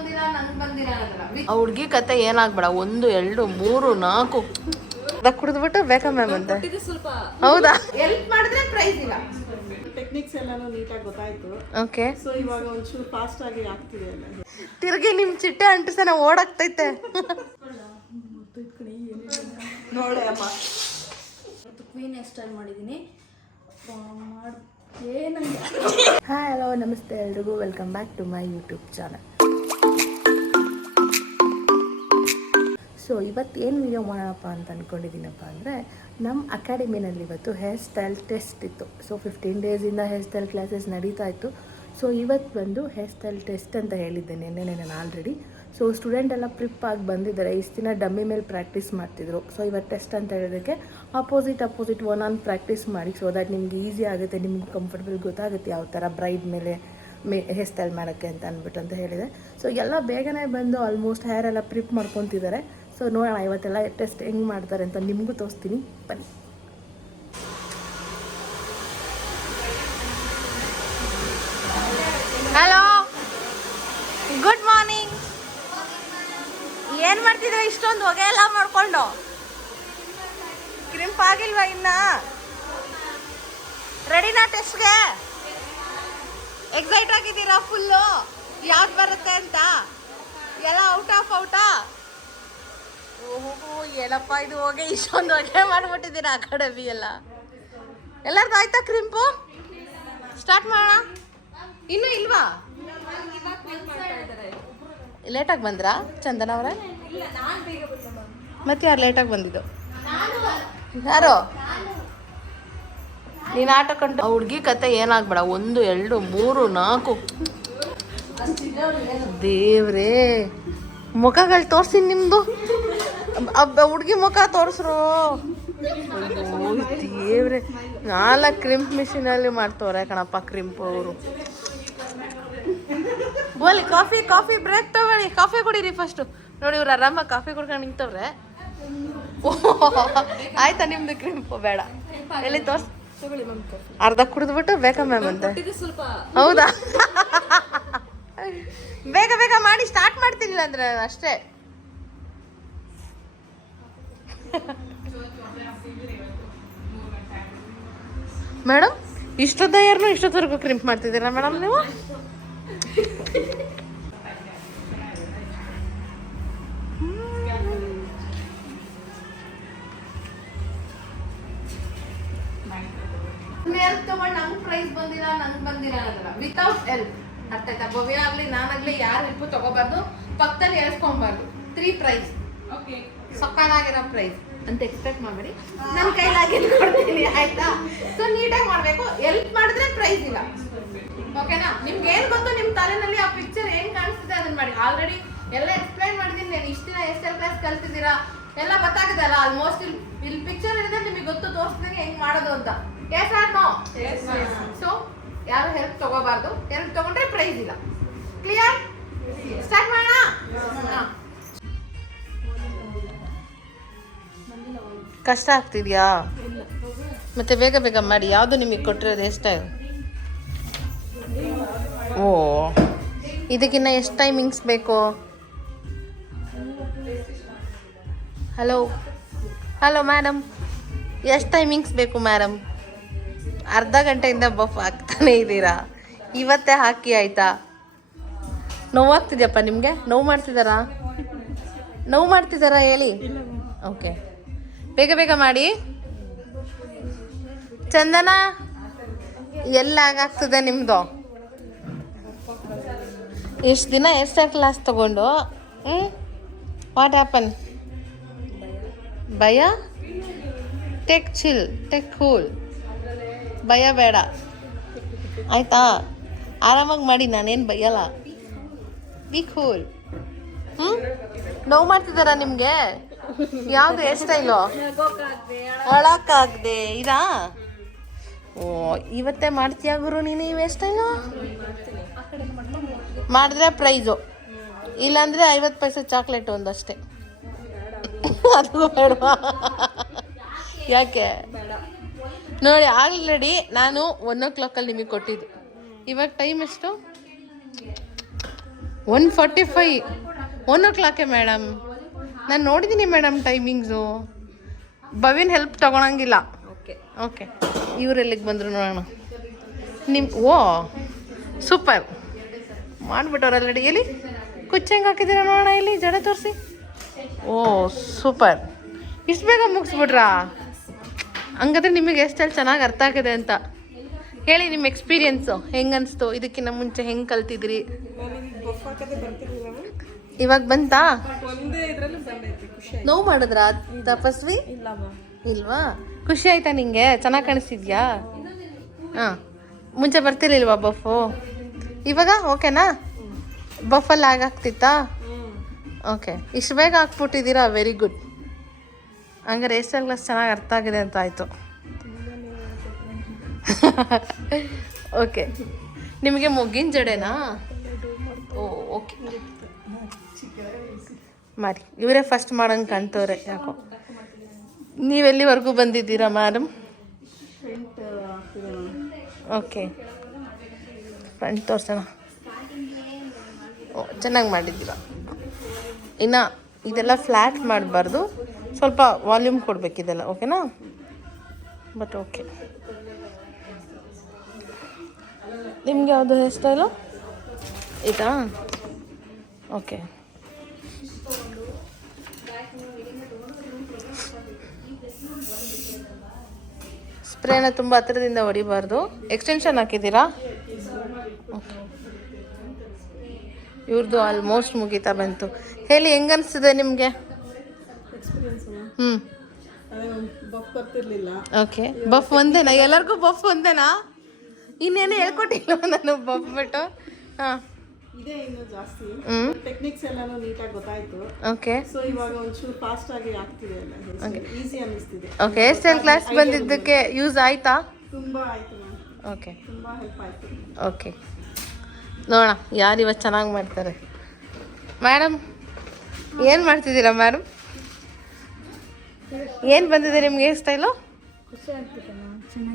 ಬಂದಿಲ್ಲ ನಂಗೆ ಬಂದಿಲ್ಲ ಅನ್ನೋದಲ್ಲ. ಆ ಹುಡುಗಿ ಕತೆ ಏನಾಗ್ಬೇಡ, 1 2 3 4 ಕುಡಿದ್ಬಿಟ್ಟು ಬೇಕಾ ಮ್ಯಾಮ್ ಅಂತ. ಹೌದಾ? ಹೆಲ್ಪ್ ಮಾಡಿದ್ರೆ ಪ್ರೈಸ್ ಇಲ್ಲ. ಟೆಕ್ನಿಕ್ಸ್ ಎಲ್ಲಾನು ನೀಟಾಗಿ ಗೊತ್ತಾಯ್ತು. ಓಕೆ. ಸೊ ಇವಾಗ ಒಂಚೂರು ಫಾಸ್ಟ್ ಆಗಿ ಆಗ್ತಿದೆ ಎಲ್ಲ. ತಿರ್ಗಿ ನಿಮ್ ಚಿಟ್ಟೆ ಅಂಟಿಸನ ಓಡಾಗ್ತೈತೆ. ನೋಡೆ ಅಮ್ಮ, ಕ್ವೀನ್ ಹೇರ್ ಸ್ಟೈಲ್ ಮಾಡಿದ್ದೀನಿ. ಹಾಯ್ ಹಲೋ ನಮಸ್ತೆ ಎಲ್ರಿಗೂ, welcome back to my YouTube channel. So ಇವತ್ತು ಏನು ವಿಡಿಯೋ ಮಾಡೋಣಪ್ಪ ಅಂತ ಅಂದ್ಕೊಂಡಿದ್ದೀನಪ್ಪ ಅಂದರೆ, ನಮ್ಮ ಅಕಾಡೆಮಿನಲ್ಲಿ ಇವತ್ತು ಹೇರ್ ಸ್ಟೈಲ್ ಟೆಸ್ಟ್ ಇತ್ತು. ಸೊ 15 ಡೇಸಿಂದ ಹೇರ್ ಸ್ಟೈಲ್ ಕ್ಲಾಸಸ್ ನಡೀತಾ ಇತ್ತು. ಸೊ ಇವತ್ತು ಬಂದು ಹೇರ್ ಸ್ಟೈಲ್ ಟೆಸ್ಟ್ ಅಂತ ಹೇಳಿದ್ದೆ ನಿನ್ನೆ ನಾನು ಆಲ್ರೆಡಿ. ಸೊ ಸ್ಟೂಡೆಂಟ್ ಎಲ್ಲ ಪ್ರಿಪ್ ಆಗಿ ಬಂದಿದ್ದಾರೆ. ಇಷ್ಟು ದಿನ ಡಮ್ಮಿ ಮೇಲೆ ಪ್ರಾಕ್ಟೀಸ್ ಮಾಡ್ತಿದ್ರು. ಸೊ ಇವತ್ತು ಟೆಸ್ಟ್ ಅಂತ ಹೇಳೋದಕ್ಕೆ ಅಪೋಸಿಟ್ ಒನ್ ಪ್ರಾಕ್ಟೀಸ್ ಮಾಡಿ, ಸೊ ದಟ್ ನಿಮ್ಗೆ ಈಸಿ ಆಗುತ್ತೆ, ನಿಮ್ಗೆ ಕಂಫರ್ಟಬಲ್ ಗೊತ್ತಾಗುತ್ತೆ ಯಾವ ಥರ ಬ್ರೈಡ್ ಮೇಲೆ ಹೇರ್ ಸ್ಟೈಲ್ ಮಾಡೋಕ್ಕೆ ಅಂತ ಅಂದ್ಬಿಟ್ಟು ಅಂತ ಹೇಳಿದೆ. ಸೊ ಎಲ್ಲ ಬೇಗನೆ ಬಂದು ಆಲ್ಮೋಸ್ಟ್ ಹೇರ್ ಎಲ್ಲ ಪ್ರಿಪ್ ಮಾಡ್ಕೊತಿದ್ದಾರೆ. ಸೊ ನೋಡೋಣ ಇವತ್ತೆಲ್ಲ ಟೆಸ್ಟ್ ಹೆಂಗೆ ಮಾಡ್ತಾರೆ ಅಂತ ನಿಮಗೂ ತೋರಿಸ್ತೀನಿ, ಬನ್ನಿ. Hello, good morning. ಏನು ಮಾಡ್ತಿದ್ರೆ ಇಷ್ಟೊಂದು ಹೊಗೆ ಎಲ್ಲ ಮಾಡ್ಕೊಂಡು? ಕ್ರಿಂಪ್ ಆಗಿಲ್ವಾ ಇನ್ನ? ರೆಡಿನಾ ಟೆಸ್ಟ್ಗೆ? ಎಕ್ಸೈಟ್ ಆಗಿದ್ದೀರಾ ಫುಲ್ಲು? ಯಾವ್ದು ಬರುತ್ತೆ ಅಂತ ಎಲ್ಲ ಔಟಾ? ಓಹೋ, ಏನಪ್ಪ ಇದು ಹೊಗೆ, ಇಷ್ಟೊಂದು ಹೊಗೆ ಮಾಡಿಬಿಟ್ಟಿದ್ದೀರಾ ಅಕಾಡೆಮಿ ಎಲ್ಲ. ಎಲ್ಲರದ್ದು ಆಯ್ತಾ ಕ್ರಿಂಪು? ಸ್ಟಾರ್ಟ್ ಮಾಡೋಣ. ಇನ್ನೂ ಇಲ್ವಾ? ಲೇಟಾಗಿ ಬಂದ್ರಾ ಚಂದನ ಅವರೇ? ಮತ್ತೆ ಯಾರು ಲೇಟಾಗಿ ಬಂದಿದ್ದು? ಯಾರು? ನೀನು ಆಟ ಕಂಡು ಹುಡುಗಿ ಕತೆ ಏನಾಗ್ಬೇಡ. 1 2 3 4 ದೇವ್ರೇ, ಮುಖಗಳು ತೋರಿಸಿ ನಿಮ್ಮದು. ಹುಡುಗಿ ಮುಖ ತೋರಿಸ್ರು. ದೇವ್ರೆ, 4 ಕ್ರಿಂಪ್ ಮಿಷಿನಲ್ಲಿ ಮಾಡ್ತವ್ರೆ ಕಣಪ್ಪ ಕ್ರಿಂಪ್ ಅವರು. ಬೋಲಿ ಕಾಫಿ ಬ್ರೇಕ್ ತಗೊಳ್ಳಿ, ಕಾಫಿ ಕುಡೀರಿ ಫಸ್ಟು. ನೋಡಿ ಇವ್ರು ಆರಾಮಾಗಿ ಕಾಫಿ ಕುಡ್ಕೊಂಡು ನಿಂತವ್ರೆ. ಆಯ್ತಾ ನಿಮ್ದು ಕ್ರಿಂಪು? ಬೇಡ, ಎಲ್ಲಿ ತೋರ್ಸ್. ಅರ್ಧ ಕುಡಿದ್ಬಿಟ್ಟು ಬೇಕಾ ಮ್ಯಾಮ್ ಅಂತ. ಹೌದಾ? ಬೇಗ ಮಾಡಿ ಸ್ಟಾರ್ಟ್ ಮಾಡ್ತೀನಿಲ್ಲ ಅಂದ್ರೆ ಅಷ್ಟೇ. ಮೇಡಮ್, ಇಷ್ಟೊತ್ತವರೆಗೂ ಕ್ರಿಂಪ್ ಮಾಡ್ತಿದ್ದೀರಾ ಮೇಡಮ್ ನೀವು? ಹೆಲ್ಪ್ ತಗೊಂಡು ನಂಗೆ ಪ್ರೈಸ್ ಬಂದಿಲ್ಲ ಅನ್ನೋದಲ್ಲ. ವಿತೌಟ್ ಹೆಲ್ಪ್, ಅರ್ಥ ಆಯ್ತಾ? ಭವ್ಯ ಆಗ್ಲಿ ನಾನಾಗ್ಲಿ ಯಾರು ಹೆಲ್ಪ್ ತಗೋಬಾರ್ದು, ಪಕ್ಕದಲ್ಲಿ ಹೇಳ್ಸ್ಕೊಬಾರ್ದು. 3 ಪ್ರೈಸ್, ಸಕ್ಕತ್ತಾಗಿರೋ ಪ್ರೈಸ್ ಅಂತ ಎಕ್ಸ್ಪೆಕ್ಟ್ ಮಾಡಬೇಡಿ. ನನ್ನ ಕೈಲಾಗಿ ಕೊಡ್ತೀನಿ, ಆಯ್ತಾ? ಸೊ ನೀಟಾಗಿ ಮಾಡಬೇಕು. ಹೆಲ್ಪ್ ಮಾಡಿದ್ರೆ ಪ್ರೈಸ್ ಇಲ್ಲ, ಓಕೆನಾ? ನಿಮ್ಗೆ ಏನು ಗೊತ್ತು ನಿಮ್ಮ ತಲೆನಲ್ಲಿ ಆ ಪಿಕ್ಚರ್ ಏನು ಕಾಣಿಸ್ತಿದೆ ಅದನ್ನ ಮಾಡಿ. ಆಲ್ರೆಡಿ ಎಲ್ಲ ಎಕ್ಸ್ಪ್ಲೈನ್ ಮಾಡಿದ್ದೀನಿ. ನಾನು ಇಷ್ಟು ದಿನ ಎಷ್ಟೆಲ್ಲ ಕ್ಲಾಸ್ ಕಲ್ತಿದ್ದೀರಾ ಎಲ್ಲ ಗೊತ್ತಾಗಿದೆ ಅಲ್ಲ ಆಲ್ಮೋಸ್ಟ್. ಇಲ್ಲಿ ಪಿಕ್ಚರ್ ಇರೋದೇ ನಿಮಗೆ ಗೊತ್ತು, ತೋರಿಸ್ದಂಗೆ ಹೆಂಗೆ ಮಾಡೋದು ಅಂತ. Yes or no? ಸೊ ಯಾರು ಹೆಲ್ಪ್ ತಗೋಬಾರ್ದು. ಹೆಲ್ಪ್ ತಗೊಂಡ್ರೆ ಪ್ರೈಸ್ ಇಲ್ಲ. ಕ್ಲಿಯರ್? ಸ್ಟಾರ್ಟ್ ಮಾಡೋಣ. ಕಷ್ಟ ಆಗ್ತಿದ್ಯಾ? ಮತ್ತೆ ಬೇಗ ಮಾಡಿ. ಯಾವುದು ನಿಮಗೆ ಕೊಟ್ಟಿರೋದು ಎಷ್ಟು? ಓ, ಇದಕ್ಕಿನ್ನ ಎಷ್ಟು ಟೈಮಿಂಗ್ಸ್ ಬೇಕು? ಹಲೋ ಮೇಡಮ್, ಎಷ್ಟು ಟೈಮಿಂಗ್ಸ್ ಬೇಕು ಮೇಡಮ್? ಅರ್ಧ ಗಂಟೆಯಿಂದ ಬಫ್ ಹಾಕ್ತಾನೆ ಇದ್ದೀರಾ. ಇವತ್ತೇ ಹಾಕಿ ಆಯಿತಾ? ನೋವಾಗ್ತಿದ್ಯಪ್ಪ ನಿಮಗೆ? ನೋವು ಮಾಡ್ತಿದ್ದಾರಾ ಹೇಳಿ? ಓಕೆ, ಬೇಗ ಮಾಡಿ. ಚಂದನ, ಎಲ್ಲ ಆಗಾಗ್ತದೆ ನಿಮ್ಮದು? ಇಷ್ಟು ದಿನ ಎಷ್ಟೇ ಕ್ಲಾಸ್ ತಗೊಂಡು ವಾಟ್ ಹ್ಯಾಪನ್? ಭಯ? Take chill, take cool. ಭಯ ಬೇಡ, ಆಯಿತಾ? ಆರಾಮಾಗಿ ಮಾಡಿ, ನಾನೇನು ಬೈಯಲ್ಲ. B cool. ನೋವು ಮಾಡ್ತಿದ್ದಾರಾ ನಿಮಗೆ? ಯಾವುದು ಹೇರ್ ಸ್ಟೈಲು? ಅಳಕ್ಕಾಗದೆ ಇದಾ? ಓ, ಇವತ್ತೇ ಮಾಡ್ತೀಯಾ ಗುರು ನೀನು ಈ ಹೇರ್ ಸ್ಟೈಲು? ಮಾಡಿದ್ರೆ ಪ್ರೈಸು, ಇಲ್ಲಾಂದರೆ 50 ಪೈಸೆ ಚಾಕ್ಲೇಟು ಒಂದಷ್ಟೇ. ಅದು ಬೇಡವಾ? ಯಾಕೆ? ನೋಡಿ, ಆಲ್ರೆಡಿ ನಾನು 1 o'clock ನಿಮಗೆ ಕೊಟ್ಟಿದ್ದು. ಇವಾಗ ಟೈಮ್ ಎಷ್ಟು? 1:45 1 o'clock ಮೇಡಮ್. ನಾನು ನೋಡಿದ್ದೀನಿ ಮೇಡಮ್ ಟೈಮಿಂಗ್ಸು. ಭವಿನ್ ಹೆಲ್ಪ್ ತೊಗೊಳಂಗಿಲ್ಲ. ಓಕೆ ಇವ್ರು ಎಲ್ಲಿಗೆ ಬಂದರು ನೋಡೋಣ. ಓ ಸೂಪರ್ ಮಾಡಿಬಿಟ್ಟವ್ರು ಆಲ್ರೆಡಿ. ಎಲ್ಲಿ ಕುಚ್ಚು ಹೆಂಗೆ ಹಾಕಿದ್ದೀರಾ ನೋಡೋಣ, ಇಲ್ಲಿ ಜಡೆ ತೋರಿಸಿ. ಓ ಸೂಪರ್, ಇಷ್ಟು ಬೇಗ ಮುಗಿಸ್ಬಿಟ್ರಾ? ಹಂಗಾದ್ರೆ ನಿಮಗೆ ಹೇರ್ ಸ್ಟೈಲ್ ಚೆನ್ನಾಗಿ ಅರ್ಥ ಆಗಿದೆ ಅಂತ ಹೇಳಿ. ನಿಮ್ಮ ಎಕ್ಸ್ಪೀರಿಯೆನ್ಸು ಹೆಂಗೆ ಅನಿಸ್ತು? ಇದಕ್ಕಿಂತ ಮುಂಚೆ ಹೆಂಗೆ ಕಲ್ತಿದ್ರಿ? ಇವಾಗ ಬಂತಾ? ನೋವು ಮಾಡಿದ್ರಾ ತಪಸ್ವಿ? ಇಲ್ವಾ? ಖುಷಿ ಆಯ್ತಾ ನಿಂಗೆ? ಚೆನ್ನಾಗಿ ಕಾಣಿಸ್ತಿದ್ಯಾ? ಹಾಂ, ಮುಂಚೆ ಬರ್ತಿರ್ಲಿಲ್ವಾ ಬಫು? ಇವಾಗ ಓಕೆನಾ? ಬಫಲ್ಲಿ ಆಗಾಗ್ತಿತ್ತಾ? ಓಕೆ, ಇಷ್ಟು ಬೇಗ ಹಾಕ್ಬಿಟ್ಟಿದ್ದೀರಾ, ವೆರಿ ಗುಡ್. ಹಂಗಾರೆ ಹೇರ್ ಸ್ಟೈಲ್ ಕ್ಲಾಸ್ ಚೆನ್ನಾಗಿ ಅರ್ಥ ಆಗಿದೆ ಅಂತ ಆಯಿತು. ಓಕೆ, ನಿಮಗೆ ಮೊಗ್ಗಿನ ಜಡೆನಾ? ಓ ಓಕೆ, ಮಾರಿ. ಇವರೇ ಫಸ್ಟ್ ಮಾಡಂಗೆ ಕಾಣ್ತವ್ರೆ ಯಾಕೋ. ನೀವೆಲ್ಲಿವರೆಗೂ ಬಂದಿದ್ದೀರಾ ಮೇಡಮ್? ಓಕೆ, ಫ್ರಂಟ್ ತೋರಿಸೋಣ. ಓ ಚೆನ್ನಾಗಿ ಮಾಡಿದ್ದೀರಾ. ಇನ್ನು ಇದೆಲ್ಲ ಫ್ಲ್ಯಾಟ್ ಮಾಡಬಾರ್ದು, ಸ್ವಲ್ಪ ವಾಲ್ಯೂಮ್ ಕೊಡಬೇಕಿದೆಲ್ಲ. ಓಕೆನಾ? But okay. ನಿಮ್ಗೆ ಯಾವುದು ಹೇರ್ ಸ್ಟೈಲು ಇದಾ? ಓಕೆ, ಸ್ಪ್ರೇನ ತುಂಬ ಹತ್ತಿರದಿಂದ ಹೊಡಿಬಾರ್ದು. ಎಕ್ಸ್ಟೆನ್ಷನ್ ಹಾಕಿದ್ದೀರಾ? ಓಕೆ, ಇವ್ರದ್ದು ಆಲ್ಮೋಸ್ಟ್ ಮುಗೀತಾ ಬಂತು. ಹೇಳಿ, ಹೆಂಗೆ ಅನಿಸ್ತಿದೆ ನಿಮಗೆ? ಹ್ಞೂ ಓಕೆ, ಬಫ್ ಒಂದೇನಾ? ಎಲ್ಲರಿಗೂ ಬಫ್ ಒಂದೇನಾ? ಇನ್ನೇನು ಹೇಳ್ಕೊಟ್ಟಿಲ್ಲ ನಾನು ಬಫ್ ಬಿಟ್ಟು. ಹಾಂ, ಇದೆ ಇನ್ನೂ ಜಾಸ್ತಿ. ಟೆಕ್ನಿಕ್ಸ್ ಎಲ್ಲಾನು ನೀಟಾಗಿ ಗೊತ್ತಾಯ್ತು. ಓಕೆ, ಸೊ ಇವಾಗ ಒಂಚೂರು ಫಾಸ್ಟ್ ಆಗಿ ಆಗ್ತಿದೆ ಎಲ್ಲ, ಈಸಿ ಅನ್ನಿಸ್ತಿದೆ. ಓಕೆ, ಹೇರ್ ಸ್ಟೈಲ್ ಕ್ಲಾಸ್ ಬಂದಿದ್ದಕ್ಕೆ ಯೂಸ್ ಆಯ್ತಾ? ತುಂಬಾ ಆಯ್ತು ಮ್ಯಾಮ್. ಓಕೆ, ತುಂಬಾ ಹೆಲ್ಪ್ ಆಯ್ತು. ಓಕೆ, ನೋಡೋಣ ಯಾರು ಇವತ್ತು ಚೆನ್ನಾಗಿ ಮಾಡ್ತಾರೆ. ಮೇಡಮ್ ಏನು ಮಾಡ್ತಿದ್ದೀರಾ ಮೇಡಮ್? ಏನು ಬಂದಿದೆ ನಿಮ್ಗೆ ಹೇರ್ ಸ್ಟೈಲು?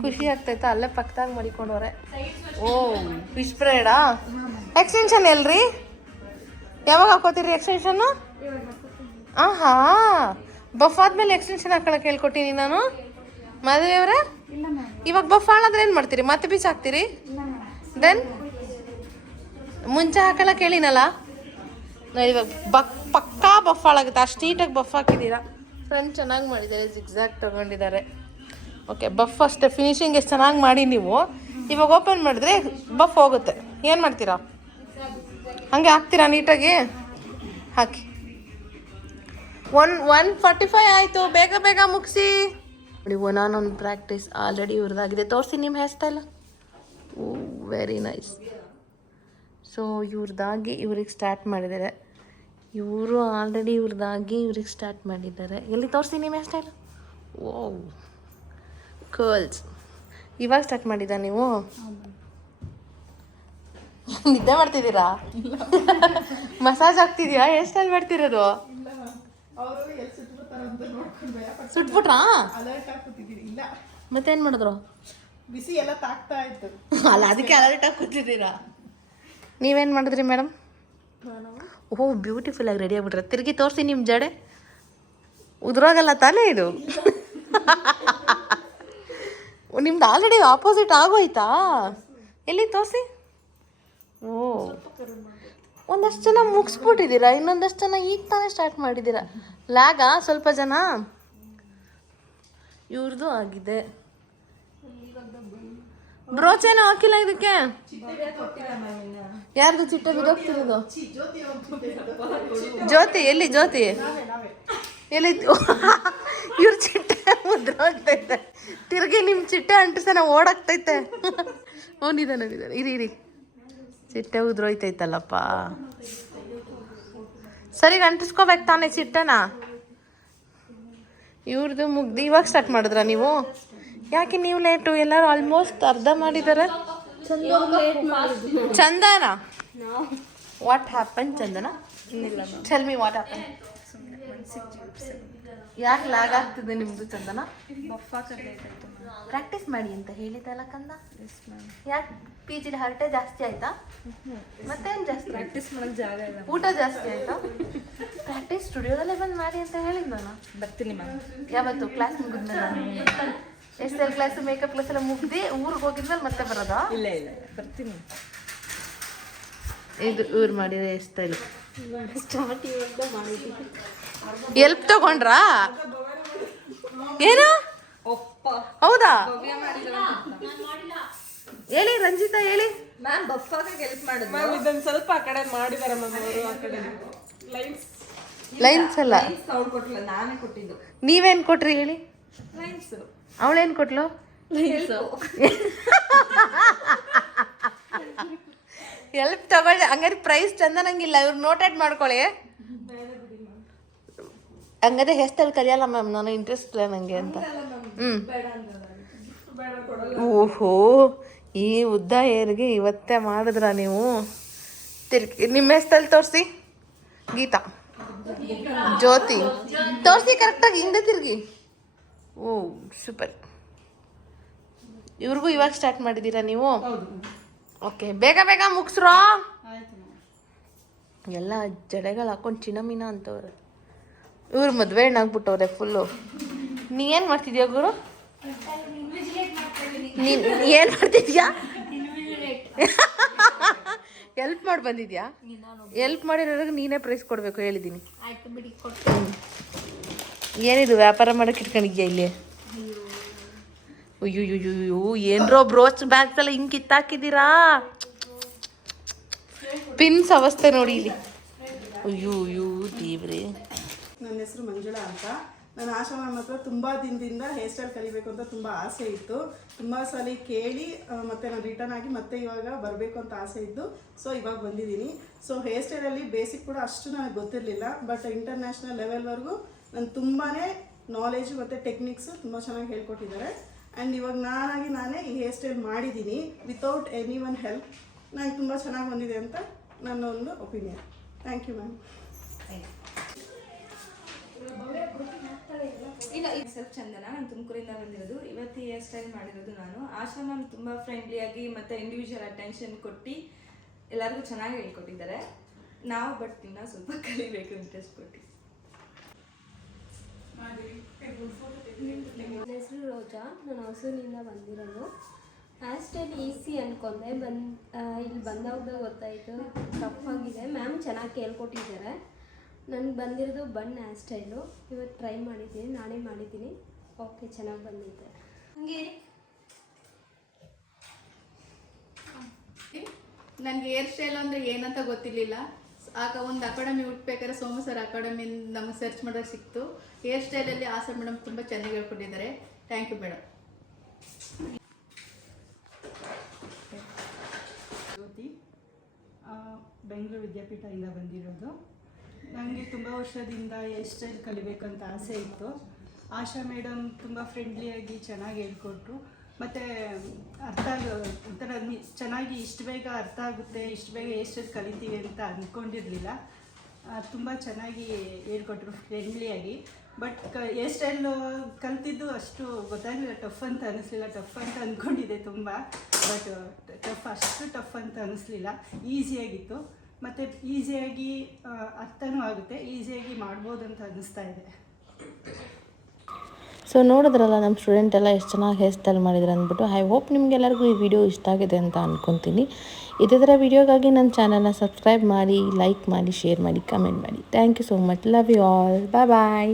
ಖುಷಿ ಆಗ್ತೈತಾ? ಅಲ್ಲೇ ಪಕ್ಕದಾಗ ಮಾಡಿಕೊಂಡವ್ರೆ. ಓ ಫಿಶ್ ಫ್ರೈಡಾ? ಎಕ್ಸ್ಟೆನ್ಷನ್ ಎಲ್ರಿ? ಯಾವಾಗ ಹಾಕೋತೀರಿ ಎಕ್ಸ್ಟೆನ್ಷನ್ನು? ಆಹಾ, ಬಫ್ ಆದ್ಮೇಲೆ ಎಕ್ಸ್ಟೆನ್ಷನ್ ಹಾಕೊಳಕ್ಕೆ ಹೇಳ್ಕೊಟ್ಟಿನಿ ನಾನು. ಮದುವೆಯವ್ರೆ, ಇವಾಗ ಬಫ್ ಹಾಳಾದ್ರೆ ಏನು ಮಾಡ್ತೀರಿ? ಮತ್ತೆ ಬೀಚ್ ಹಾಕ್ತೀರಿ? ದೆನ್ ಮುಂಚೆ ಹಾಕೊಳಕ್ಕೆ ಹೇಳಿನಲ್ಲ. ಇವಾಗ ಪಕ್ಕಾ ಬಫ್ ಹಾಳಾಗುತ್ತೆ, ಅಷ್ಟು ನೀಟಾಗಿ ಬಫ್ ಹಾಕಿದ್ದೀರಾ. ಫ್ರೆಂಡ್ ಚೆನ್ನಾಗಿ ಮಾಡಿದ್ದಾರೆ, ಜಿಗ್ಜಾಗ್ ತೊಗೊಂಡಿದ್ದಾರೆ. ಓಕೆ, ಬಫ್ ಅಷ್ಟೇ, ಫಿನಿಶಿಂಗ್ ಎಷ್ಟು ಚೆನ್ನಾಗಿ ಮಾಡಿ ನೀವು. ಇವಾಗ ಓಪನ್ ಮಾಡಿದ್ರೆ ಬಫ್ ಹೋಗುತ್ತೆ. ಏನು ಮಾಡ್ತೀರಾ? ಹಾಗೆ ಹಾಕ್ತೀರಾ ನೀಟಾಗಿ? ಹಾಕಿ. 1:45 ಆಯಿತು, ಬೇಗ ಬೇಗ ಮುಗಿಸಿ ನೋಡಿ. ಒನ್ ಪ್ರಾಕ್ಟೀಸ್ ಆಲ್ರೆಡಿ ಇವ್ರದ್ದಾಗಿದೆ. ತೋರಿಸಿ ನಿಮ್ಮ hair style. Oh very nice. So ಇವ್ರದ್ದಾಗಿ ಇವ್ರಿಗೆ ಸ್ಟಾರ್ಟ್ ಮಾಡಿದ್ದಾರೆ. ಇವರು ಆಲ್ರೆಡಿ ಇವ್ರದ್ದಾಗಿ ಇವ್ರಿಗೆ ಸ್ಟಾರ್ಟ್ ಮಾಡಿದ್ದಾರೆ. ಎಲ್ಲಿ ತೋರಿಸಿ ನಿಮ್ಮ ಹೇರ್ ಸ್ಟೈಲ್? ಓ ಕರ್ಲ್ಸ್ ಇವಾಗ ಸ್ಟಾರ್ಟ್ ಮಾಡಿದ್ದ ನೀವು? ನಿದ್ದೆ ಮಾಡ್ತಿದ್ದೀರಾ? ಮಸಾಜ್ ಆಗ್ತಿದ್ಯಾ? ಹೇರ್ ಸ್ಟೈಲ್ ಮಾಡ್ತಿರೋದು? ಸುಟ್ಬಿಟ್ರಾ? ಮತ್ತೇನು ಮಾಡಿದ್ರು? ಬಿಸಿ ಎಲ್ಲ ತಾಗ್ತಾ ಇತ್ತು. ಅಲ್ಲ, ಅದಕ್ಕೆ ಅಲರ್ಟ್ ಆಗಿ ಕೂತಿದ್ದೀರಾ. ನೀವೇನು ಮಾಡಿದ್ರಿ ಮೇಡಮ್? ಓಹ್ ಬ್ಯೂಟಿಫುಲ್ ಆಗಿ ರೆಡಿ ಆಗಿಬಿಟ್ರೆ. ತಿರುಗಿ ತೋರಿಸಿ ನಿಮ್ಮ ಜಡೆ. ಉದುರೋಗಲ್ಲ ತಾನೇ ಇದು? ನಿಮ್ದು ಆಲ್ರೆಡಿ ಆಪೋಸಿಟ್ ಆಗೋಯ್ತಾ? ಎಲ್ಲಿ ತೋರಿಸಿ. ಓ, ಒಂದಷ್ಟು ಜನ ಮುಗಿಸ್ಬಿಟ್ಟಿದ್ದೀರಾ, ಇನ್ನೊಂದಷ್ಟು ಜನ ಈಗ ತಾನೇ ಸ್ಟಾರ್ಟ್ ಮಾಡಿದ್ದೀರಾ. ಲ್ಯಾಗಾ ಸ್ವಲ್ಪ ಜನ? ಇವ್ರದ್ದು ಆಗಿದೆ. ಬ್ರೋಚೇನೂ ಹಾಕಿಲ್ಲ ಇದಕ್ಕೆ? ಯಾರ್ದು ಚಿಟ್ಟೆ ಬಿದ್ದೋಗ್ತಿರೋದು? ಜ್ಯೋತಿ ಎಲ್ಲಿ? ಜ್ಯೋತಿ ಎಲ್ಲಿ? ಇವ್ರ ಚಿಟ್ಟೆ ಮುದ್ರೋಗ್ತೈತೆ. ತಿರುಗಿ ನಿಮ್ಮ ಚಿಟ್ಟೆ ಅಂಟಿಸನ ಓಡಾಗ್ತೈತೆ. ಓನಿದಾನೆ ಇರಿ. ಚಿಟ್ಟೆ ಉದ್ರೋಯ್ತೈತಲ್ಲಪ್ಪ. ಸರಿಗೆ ಅಂಟಿಸ್ಕೋಬೇಕು ತಾನೇ ಚಿಟ್ಟೆನ? ಇವ್ರದ್ದು ಮುಗ್ದು ಇವಾಗ ಸ್ಟಾರ್ಟ್ ಮಾಡಿದ್ರಾ ನೀವು? ಯಾಕೆ ನೀವು ಲೇಟು? ಎಲ್ಲರೂ ಆಲ್ಮೋಸ್ಟ್ ಅರ್ಧ ಮಾಡಿದ್ದಾರೆ. Chandana, what happen Chandana? Tell me what happen. ಯಾಕೆ ಲ್ಯಾಗ್ ಆಗ್ತಿದೆ ನಿಮ್ಮದು ಚಂದನ? ಪ್ರಾಕ್ಟೀಸ್ ಮಾಡಿ ಅಂತ ಹೇಳಿದಲ್ಲ ಕಂದ. ಯಾಕೆ ಪಿ ಜಿಲಿ ಹರಟೆ ಜಾಸ್ತಿ ಆಯ್ತಾ? ಮತ್ತೇನು ಜಾಸ್ತಿ? ಪ್ರಾಕ್ಟೀಸ್ ಮಾಡೋಕ್ಕೆ ಜಾಗ ಇಲ್ಲ. ಊಟ ಜಾಸ್ತಿ ಆಯ್ತಾ? ಪ್ರಾಕ್ಟೀಸ್ ಸ್ಟುಡಿಯೋದಲ್ಲೇ ಬಂದು ಮಾಡಿ ಅಂತ ಹೇಳಿದ್ ನಾನು. ಬರ್ತೀನಿ ಮ್ಯಾಮ್. ಯಾವತ್ತು ಕ್ಲಾಸ್ ಮುಗಿದ್ಮೇಲೆ? ಎಷ್ಟೆಲ್ಲ ಕ್ಲಾಸ್ ಮೇಕಪ್ ಕ್ಲಾಸ್ ಎಲ್ಲ ಮುಗ್ದು ಊರಿಗೆ ಹೋಗಿದ್ಮೇಲೆ ಮತ್ತೆ ಬರೋದಾ? ಇಲ್ಲ ಇಲ್ಲ ಬರ್ತೀನಿ. ಇದು ಇವ್ರು ಮಾಡಿದ ಸ್ಟೈಲು. ಸ್ಟಾರ್ಟಿಂಗ್ ಮಾಡಿದ್ದೀನಿ. ಎಲ್ಪ್ ತಗೊಂಡ್ರಾ? ಏನು? ಹೌದಾ? ಹೇಳಿ ರಂಜಿತಾ ಹೇಳಿ. ಮ್ಯಾಮ್ ಬಫಾಗ ಹೆಲ್ಪ್ ಮಾಡಿದ್ರು. ಮ್ಯಾಮ್ ಇದನ್ನು ಸ್ವಲ್ಪ ಆ ಕಡೆ ಮಾಡಿದ್ದಾರೆ ಮ್ಯಾಮ್ ಅವರು. ಆ ಕಡೆ ಲೈನ್ಸ್ ಅಲ್ಲ, ಅವ್ರು ಕೊಟ್ಟಿಲ್ಲ, ನಾನೇ ಕೊಟ್ಟಿದ್ದು. ನೀವೇನ್ ಕೊಟ್ರಿ ಹೇಳಿ? ಲೈನ್ಸ್. ಅವಳೇನ್ ಕೊಟ್ಲು? ಎಲ್ಪ್ ತಗೊಳ್ಳಿ. ಹಂಗಾರೆ ಪ್ರೈಸ್ ಚಂದ ನಂಗಿಲ್ಲ, ಇವ್ರು ನೋಟೇಟ್ ಮಾಡ್ಕೊಳ್ಳಿ. ಹಂಗಾದ್ರೆ ಹೆಸ್ತಲ್ಲಿ ಕಲಿಯಲ್ಲ ಮ್ಯಾಮ್, ನಾನು ಇಂಟ್ರೆಸ್ಟ್ ಇಲ್ಲ ನನಗೆ ಅಂತ. ಓಹೋ, ಈ ಉದ್ದ ಏರ್ಗೆ ಇವತ್ತೇ ಮಾಡಿದ್ರ ನೀವು? ತಿರ್ಗಿ ನಿಮ್ಮ ಹೆಸ್ತಲ್ಲಿ ತೋರಿಸಿ. ಗೀತಾ, ಜ್ಯೋತಿ ತೋರಿಸಿ ಕರೆಕ್ಟಾಗಿ, ಹಿಂದೆ ತಿರ್ಗಿ. ಓ ಸೂಪರ್. ಇವ್ರಿಗೂ ಇವಾಗ ಸ್ಟಾರ್ಟ್ ಮಾಡಿದ್ದೀರಾ ನೀವು? ಓಕೆ, ಬೇಗ ಬೇಗ ಮುಗಿಸ್ರೋ. ಎಲ್ಲ ಜಡೆಗಳು ಹಾಕೊಂಡು ಚಿನ್ನಮಿನ ಅಂತವ್ರೆ. ಇವ್ರು ಮದುವೆ ಹೆಣ್ಣಾಗ್ಬಿಟ್ಟವ್ರೆ ಫುಲ್ಲು. ನೀ ಏನು ಮಾಡ್ತಿದ್ಯಾ ಗುರು? ನೀನು ಏನು ಮಾಡ್ತಿದ್ಯಾ? ಎಲ್ಪ್ ಮಾಡಿ ಬಂದಿದ್ಯಾ? ಎಲ್ಪ್ ಮಾಡಿರೋರಿಗೆ ನೀನೇ ಪ್ರೈಸ್ ಕೊಡಬೇಕು ಹೇಳಿದ್ದೀನಿ. ಏನಿದು ವ್ಯಾಪಾರ ಮಾಡೋಕೆ ಇಟ್ಕೊಂಡಿದ್ಯಾ ಇಲ್ಲಿ? ಅಯ್ಯೋ ಏನ್ರೋ ಬ್ರೋಚ್ ಬ್ಯಾಗ್ಸ್ ಎಲ್ಲ ಹಿಂಗೆ ಕಿತ್ತಾಕಿದ್ದೀರಾ? ಪಿನ್ಸ್ ಅವಸ್ಥೆ ನೋಡಿ ಇಲ್ಲಿ. ಅಯ್ಯೋ ದೇವ್ರಿ. ನನ್ನ ಹೆಸರು ಮಂಜುಳಾ ಅಂತ. ನಾನು ಆಶಾ ಮ್ಯಾಮ್ ಹತ್ರ ತುಂಬ ದಿನದಿಂದ ಹೇರ್ ಸ್ಟೈಲ್ ಕಲಿಬೇಕು ಅಂತ ತುಂಬ ಆಸೆ ಇತ್ತು. ತುಂಬ ಸಲ ಕೇಳಿ ಮತ್ತು ನಾನು ರಿಟರ್ನ್ ಆಗಿ ಮತ್ತೆ ಇವಾಗ ಬರಬೇಕು ಅಂತ ಆಸೆ ಇದ್ದು, ಸೊ ಇವಾಗ ಬಂದಿದ್ದೀನಿ. ಸೊ ಹೇರ್ ಸ್ಟೈಲಲ್ಲಿ ಬೇಸಿಕ್ ಕೂಡ ಅಷ್ಟು ನನಗೆ ಗೊತ್ತಿರಲಿಲ್ಲ, ಬಟ್ ಇಂಟರ್ನ್ಯಾಷನಲ್ ಲೆವೆಲ್ವರೆಗೂ ನಾನು ತುಂಬಾ ನಾಲೆಜ್ ಮತ್ತು ಟೆಕ್ನಿಕ್ಸು ತುಂಬ ಚೆನ್ನಾಗಿ ಹೇಳ್ಕೊಟ್ಟಿದ್ದಾರೆ. ಆ್ಯಂಡ್ ಇವಾಗ ನಾನೇ ಈ ಹೇರ್ ಸ್ಟೈಲ್ ಮಾಡಿದ್ದೀನಿ ವಿತೌಟ್ ಎನಿ ಒನ್ ಹೆಲ್ಪ್. ನನಗೆ ತುಂಬ ಚೆನ್ನಾಗಿ ಬಂದಿದೆ ಅಂತ ನನ್ನ ಒಂದು ಒಪಿನಿಯನ್. Thank you ma'am. ಇಲ್ಲ, ಈ ಹೆಸರು ಚಂದನ, ನಾನು ತುಮಕೂರಿಂದ ಬಂದಿರೋದು. ಇವತ್ತು ಹೇರ್ ಸ್ಟೈಲ್ ಮಾಡಿರೋದು ನಾನು. ಆಶಾ ಮ್ಯಾಮ್ ತುಂಬ ಫ್ರೆಂಡ್ಲಿಯಾಗಿ ಮತ್ತು ಇಂಡಿವಿಜುವಲ್ ಅಟೆನ್ಷನ್ ಕೊಟ್ಟು ಎಲ್ಲರಿಗೂ ಚೆನ್ನಾಗಿ ಹೇಳ್ಕೊಟ್ಟಿದ್ದಾರೆ. ನಾವು ಬಟ್ ಇನ್ನೂ ಸ್ವಲ್ಪ ಕಲಿಬೇಕು, ಇಂಟ್ರೆಸ್ಟ್ ಕೊಟ್ಟು. ನನ್ನ ಹೆಸರು ರೋಜಾ, ನಾನು ಹೊಸೂರಿನಿಂದ ಬಂದಿರೋದು. ಹೇರ್ ಸ್ಟೈಲ್ ಈಸಿ ಅಂದ್ಕೊಂಡೆ, ಇಲ್ಲಿ ಬಂದಾಗ ಗೊತ್ತಾಯಿತು ಟಫ್ ಆಗಿದೆ. ಮ್ಯಾಮ್ ಚೆನ್ನಾಗಿ ಹೇಳ್ಕೊಟ್ಟಿದ್ದಾರೆ. ನನಗೆ ಬಂದಿರೋದು ಬನ್ ಹೇರ್ ಸ್ಟೈಲು. ಇವತ್ತು ಟ್ರೈ ಮಾಡಿದ್ದೀನಿ, ನಾನೇ ಮಾಡಿದ್ದೀನಿ. ಓಕೆ, ಚೆನ್ನಾಗಿ ಬಂದಿದೆ. ಹಂಗೆ ನನಗೆ ಹೇರ್ ಸ್ಟೈಲ್ ಅಂದರೆ ಏನಂತ ಗೊತ್ತಿರಲಿಲ್ಲ. ಆಗ ಒಂದು ಅಕಾಡೆಮಿ ಹುಟ್ಟಬೇಕಾದ್ರೆ ಸೋಮು ಸರ್ ಅಕಾಡೆಮಿ ನಮಗೆ ಸರ್ಚ್ ಮಾಡೋಕ್ಕೆ ಸಿಕ್ತು. ಹೇರ್ ಸ್ಟೈಲಲ್ಲಿ ಆಸಾ ಮೇಡಮ್ ತುಂಬ ಚೆನ್ನಾಗಿ ಹೇಳ್ಕೊಟ್ಟಿದ್ದಾರೆ. Thank you madam. Jyothi, Bengaluru ವಿದ್ಯಾಪೀಠದಿಂದ ಬಂದಿರೋದು. ನನಗೆ ತುಂಬ ವರ್ಷದಿಂದ ಹೇರ್ ಸ್ಟೈಲ್ ಕಲಿಬೇಕಂತ ಆಸೆ ಇತ್ತು. ಆಶಾ ಮೇಡಮ್ ತುಂಬ ಫ್ರೆಂಡ್ಲಿಯಾಗಿ ಚೆನ್ನಾಗಿ ಹೇಳ್ಕೊಟ್ರು. ಮತ್ತು ಒಂಥರ ಚೆನ್ನಾಗಿ ಇಷ್ಟು ಬೇಗ ಅರ್ಥ ಆಗುತ್ತೆ, ಇಷ್ಟು ಬೇಗ ಹೇರ್ ಸ್ಟೈಲ್ ಕಲಿತೀವಿ ಅಂತ ಅಂದ್ಕೊಂಡಿರಲಿಲ್ಲ. ತುಂಬ ಚೆನ್ನಾಗಿ ಹೇಳ್ಕೊಟ್ರು ಫ್ರೆಂಡ್ಲಿಯಾಗಿ. ಬಟ್ ಹೇರ್ ಸ್ಟೈಲು ಕಲ್ತಿದ್ದು ಅಷ್ಟು ಗೊತ್ತಾಗಲಿಲ್ಲ, ಟಫ್ ಅಂತ ಅನ್ನಿಸ್ಲಿಲ್ಲ. ಟಫ್ ಅಂತ ಅಂದ್ಕೊಂಡಿದ್ದೆ ತುಂಬ, ಬಟ್ ಅಷ್ಟು ಟಫ್ ಅಂತ ಅನ್ನಿಸ್ಲಿಲ್ಲ. ಈಸಿಯಾಗಿತ್ತು ಮತ್ತು ಈಸಿಯಾಗಿ ಅರ್ಥನೂ ಆಗುತ್ತೆ, ಈಸಿಯಾಗಿ ಮಾಡ್ಬೋದು ಅಂತ ಅನ್ನಿಸ್ತಾ ಇದೆ. ಸೊ ನೋಡಿದ್ರಲ್ಲ ನಮ್ಮ ಸ್ಟೂಡೆಂಟ್ ಎಲ್ಲ ಎಷ್ಟು ಚೆನ್ನಾಗಿ ಹೇರ್ ಸ್ಟೈಲ್ ಮಾಡಿದ್ರು ಅಂದ್ಬಿಟ್ಟು. ಐ ಹೋಪ್ ನಿಮಗೆಲ್ಲರಿಗೂ ಈ ವಿಡಿಯೋ ಇಷ್ಟ ಆಗಿದೆ ಅಂತ ಅಂದ್ಕೊತೀನಿ. ಇದೇ ಥರ ವಿಡಿಯೋಗಾಗಿ ನನ್ನ ಚಾನಲ್ನ ಸಬ್ಸ್ಕ್ರೈಬ್ ಮಾಡಿ, ಲೈಕ್ ಮಾಡಿ, ಶೇರ್ ಮಾಡಿ, ಕಮೆಂಟ್ ಮಾಡಿ. Thank you so much. Love you all. Bye bye.